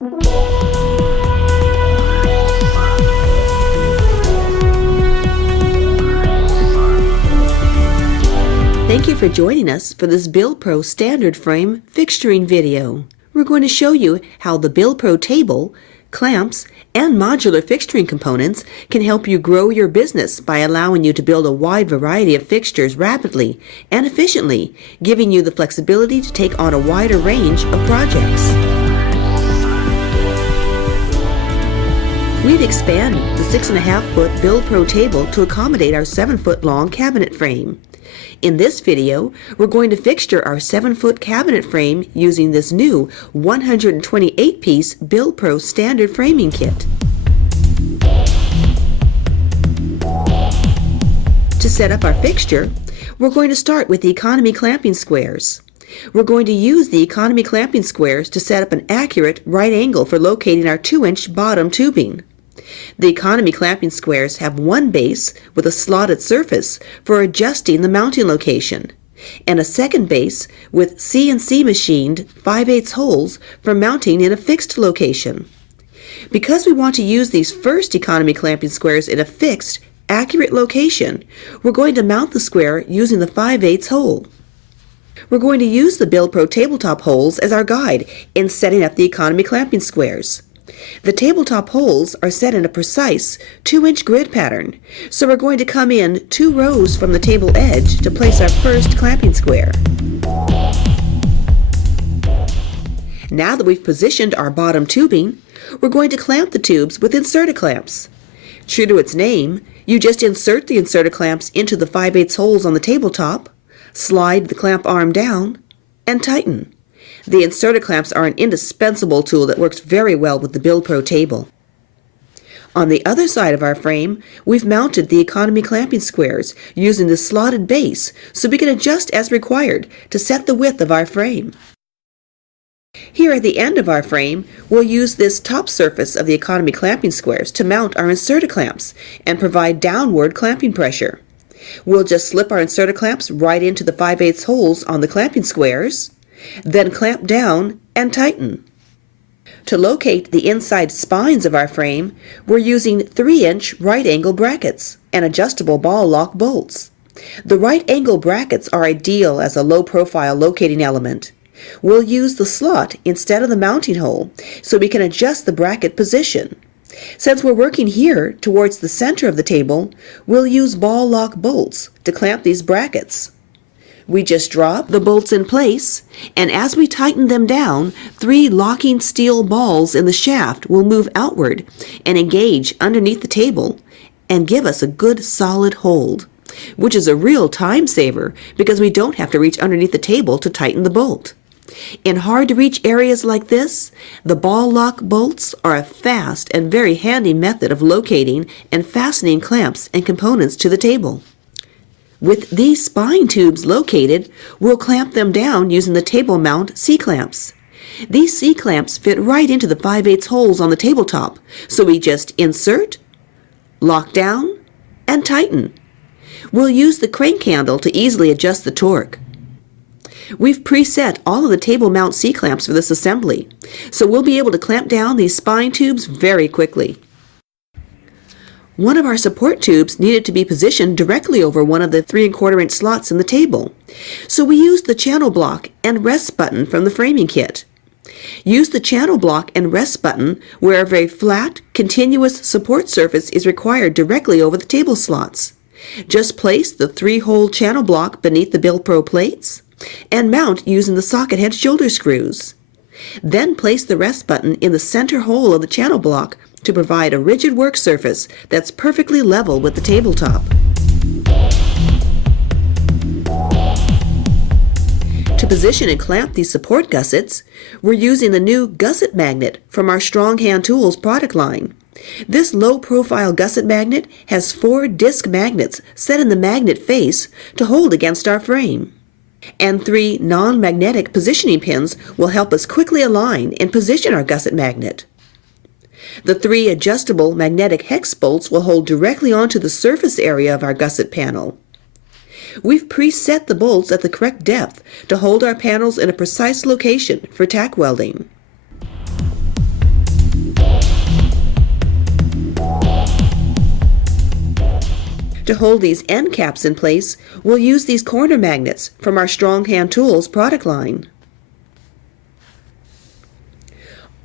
Thank you for joining us for this BuildPro standard frame fixturing video. We're going to show you how the BuildPro table, clamps, and modular fixturing components can help you grow your business by allowing you to build a wide variety of fixtures rapidly and efficiently, giving you the flexibility to take on a wider range of projects. We've expanded the 6.5-foot BuildPro table to accommodate our 7-foot long cabinet frame. In this video, we're going to fixture our 7-foot cabinet frame using this new 128-piece BuildPro standard framing kit. To set up our fixture, we're going to start with the economy clamping squares. We're going to use the economy clamping squares to set up an accurate right angle for locating our 2-inch bottom tubing. The economy clamping squares have one base with a slotted surface for adjusting the mounting location, and a second base with CNC machined 5/8 holes for mounting in a fixed location. Because we want to use these first economy clamping squares in a fixed, accurate location, we're going to mount the square using the 5/8 hole. We're going to use the BuildPro tabletop holes as our guide in setting up the economy clamping squares. The tabletop holes are set in a precise 2-inch grid pattern, so we're going to come in 2 rows from the table edge to place our first clamping square. Now that we've positioned our bottom tubing, we're going to clamp the tubes with inserter clamps. True to its name, you just insert the inserter clamps into the 5/8 holes on the tabletop, slide the clamp arm down, and tighten. The inserter clamps are an indispensable tool that works very well with the BuildPro table. On the other side of our frame, we've mounted the economy clamping squares using the slotted base so we can adjust as required to set the width of our frame. Here at the end of our frame, we'll use this top surface of the economy clamping squares to mount our inserter clamps and provide downward clamping pressure. We'll just slip our inserter clamps right into the 5/8 holes on the clamping squares, then clamp down and tighten. To locate the inside spines of our frame, we're using 3-inch right angle brackets and adjustable ball lock bolts. The right angle brackets are ideal as a low profile locating element. We'll use the slot instead of the mounting hole so we can adjust the bracket position. Since we're working here towards the center of the table, we'll use ball lock bolts to clamp these brackets. We just drop the bolts in place, and as we tighten them down, 3 locking steel balls in the shaft will move outward and engage underneath the table and give us a good solid hold, which is a real time saver because we don't have to reach underneath the table to tighten the bolt. In hard-to-reach areas like this, the ball lock bolts are a fast and very handy method of locating and fastening clamps and components to the table. With these spine tubes located, we'll clamp them down using the table mount C-clamps. These C-clamps fit right into the 5/8 holes on the tabletop, so we just insert, lock down, and tighten. We'll use the crank handle to easily adjust the torque. We've preset all of the table mount C-clamps for this assembly, so we'll be able to clamp down these spine tubes very quickly. One of our support tubes needed to be positioned directly over one of the 3¼ inch slots in the table, so we used the channel block and rest button from the framing kit. Use the channel block and rest button wherever a flat, continuous support surface is required directly over the table slots. Just place the 3-hole channel block beneath the BuildPro plates and mount using the socket head shoulder screws. Then place the rest button in the center hole of the channel block to provide a rigid work surface that's perfectly level with the tabletop. To position and clamp these support gussets, we're using the new gusset magnet from our Strong Hand Tools product line. This low-profile gusset magnet has 4 disc magnets set in the magnet face to hold against our frame. And 3 non-magnetic positioning pins will help us quickly align and position our gusset magnet. The 3 adjustable magnetic hex bolts will hold directly onto the surface area of our gusset panel. We've preset the bolts at the correct depth to hold our panels in a precise location for tack welding. To hold these end caps in place, we'll use these corner magnets from our Strong Hand Tools product line.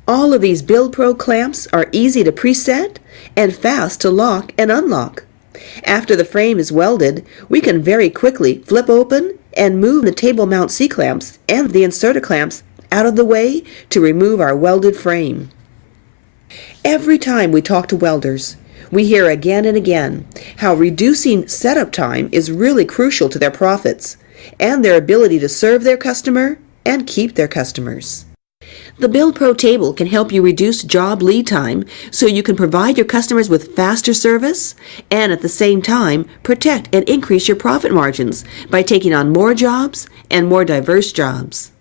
All of these BuildPro clamps are easy to preset and fast to lock and unlock. After the frame is welded, we can very quickly flip open and move the table mount C-clamps and the inserter clamps out of the way to remove our welded frame. Every time we talk to welders, we hear again and again how reducing setup time is really crucial to their profits and their ability to serve their customer and keep their customers. The BuildPro table can help you reduce job lead time so you can provide your customers with faster service and at the same time protect and increase your profit margins by taking on more jobs and more diverse jobs.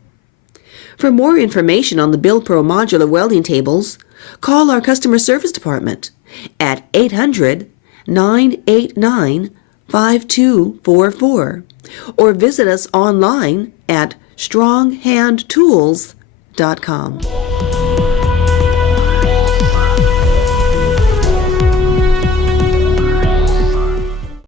For more information on the BuildPro modular welding tables, call our customer service department at 800-989-5244 or visit us online at stronghandtools.com.